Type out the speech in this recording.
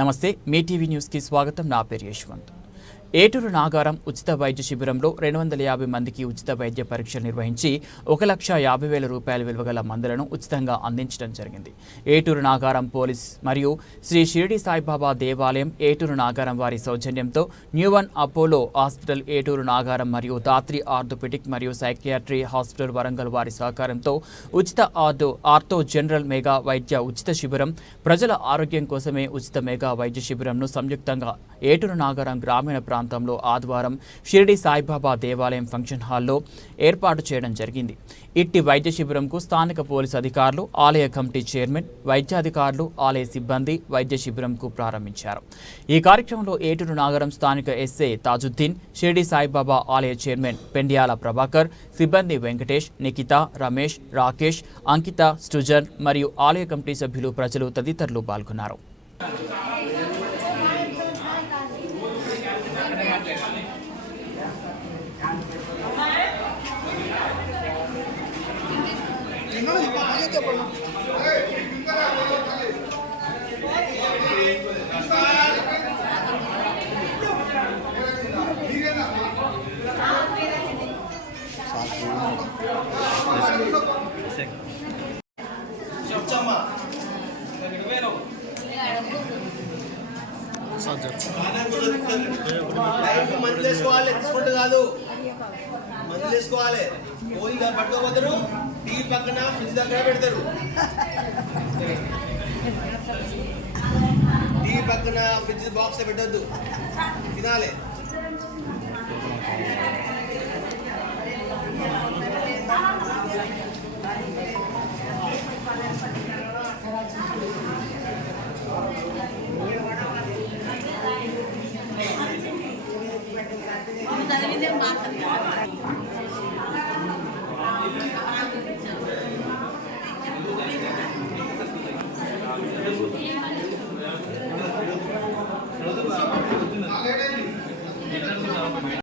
నమస్తే మీ TV news కి స్వాగతం. నా పేరు యశ్వంత్. ఏటూరు నాగారం ఉచిత వైద్య శిబిరంలో 250 మందికి ఉచిత వైద్య పరీక్షలు నిర్వహించి 1,50,000 రూపాయల విలువగల మందులను ఉచితంగా అందించడం జరిగింది. ఏటూరు నాగారం పోలీస్ మరియు శ్రీ షిరిడి సాయిబాబా దేవాలయం ఏటూరు నాగారం వారి సౌజన్యంతో న్యూవన్ అపోలో హాస్పిటల్ ఏటూరు నాగారం మరియు దాత్రి ఆర్థోపెడిక్ మరియు సైకియాట్రీ హాస్పిటల్ వరంగల్ వారి సహకారంతో ఉచిత ఆర్థో జనరల్ మెగా వైద్య ఉచిత శిబిరం ప్రజల ఆరోగ్యం కోసమే ఉచిత మెగా వైద్య శిబిరంను సంయుక్తంగా ఏటూరు నాగారం గ్రామీణ ప్రాంతంలో ఆదివారం షిరిడి సాయిబాబా దేవాలయం ఫంక్షన్ హాల్లో ఏర్పాటు చేయడం జరిగింది. ఇట్టి వైద్య శిబిరంకు స్థానిక పోలీసు అధికారులు, ఆలయ కమిటీ చైర్మన్, వైద్యాధికారులు, ఆలయ సిబ్బంది వైద్య శిబిరంకు ప్రారంభించారు. ఈ కార్యక్రమంలో ఏటూరు నాగరం స్థానిక ఎస్ఐ తాజుద్దీన్, షిరిడి సాయిబాబా ఆలయ చైర్మన్ పెండ్యాల ప్రభాకర్, సిబ్బంది వెంకటేష్, నిఖిత, రమేష్, రాకేష్, అంకిత, సృజన్ మరియు ఆలయ కమిటీ సభ్యులు, ప్రజలు తదితరులు పాల్గొన్నారు. మందులు వేసుకోవాలి, తీసుకుంటూ కాదు, మందులు వేసుకోవాలి. పోయిగా పట్టుకోపోతారు, టీవీ పక్కన ఫ్రిడ్జ్ దగ్గర పెడతారు. టీవీ పక్కన ఫ్రిడ్జ్ బాక్స్ పెట్టద్దు, తినాలి. చదివిందే మాట్లాడుతున్నారు.